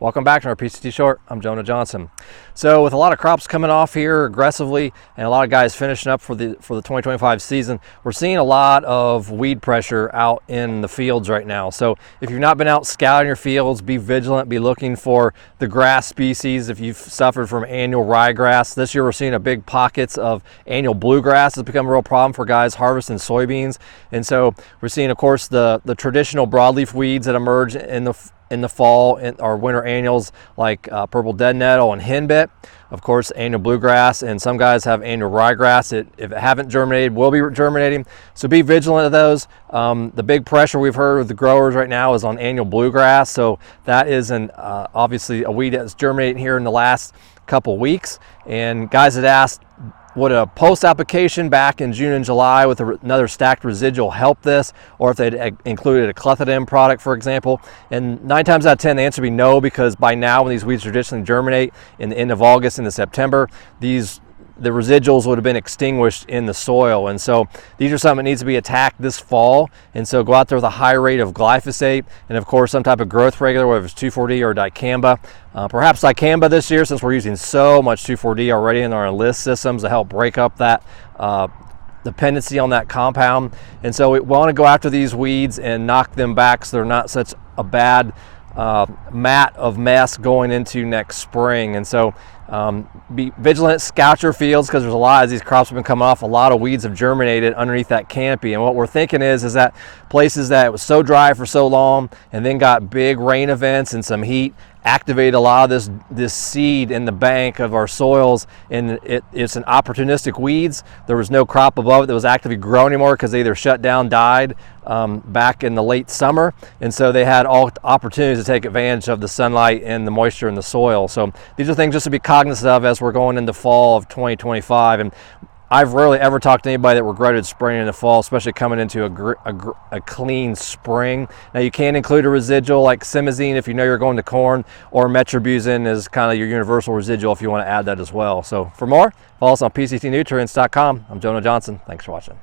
Welcome back to our PCT Short. I'm Jonah Johnson. So with a lot of crops coming off here aggressively and a lot of guys finishing up for the 2025 season, we're seeing a lot of weed pressure out in the fields right now. So if you've not been out scouting your fields, be vigilant, be looking for the grass species. If you've suffered from annual ryegrass, this year we're seeing a big pockets of annual bluegrass has become a real problem for guys harvesting soybeans. And so we're seeing, of course, the traditional broadleaf weeds that emerge in the fall in our winter annuals like purple dead nettle and henbit, of course annual bluegrass, and some guys have annual ryegrass. If it haven't germinated, will be germinating, so be vigilant of those. The big pressure we've heard with the growers right now is on annual bluegrass, so that is obviously a weed that's germinating here in the last couple weeks. And guys had asked, would a post application back in June and July with another stacked residual help this, or if they'd included a clethodim product, for example? And 9 times out of 10, the answer would be no, because by now, when these weeds traditionally germinate in the end of August into September, the residuals would have been extinguished in the soil. And so these are something that needs to be attacked this fall. And so go out there with a high rate of glyphosate and, of course, some type of growth regulator, whether it's 2,4-D or dicamba. Perhaps dicamba this year, since we're using so much 2,4-D already in our enlist systems to help break up that dependency on that compound. And so we want to go after these weeds and knock them back so they're not such a bad mat of mess going into next spring. And so be vigilant, scout your fields, because there's a lot, as these crops have been coming off, a lot of weeds have germinated underneath that canopy. And what we're thinking is that places that it was so dry for so long and then got big rain events and some heat activate a lot of this seed in the bank of our soils, and it's an opportunistic weeds. There was no crop above it that was actively growing anymore because they either shut down, died back in the late summer, and so they had all opportunities to take advantage of the sunlight and the moisture in the soil. So these are things just to be cognizant of as we're going into fall of 2025. And I've rarely ever talked to anybody that regretted spraying in the fall, especially coming into a clean spring. Now, you can include a residual like simazine if you know you're going to corn, or metribuzin is kind of your universal residual if you want to add that as well. So for more, follow us on PCTnutrients.com. I'm Jonah Johnson. Thanks for watching.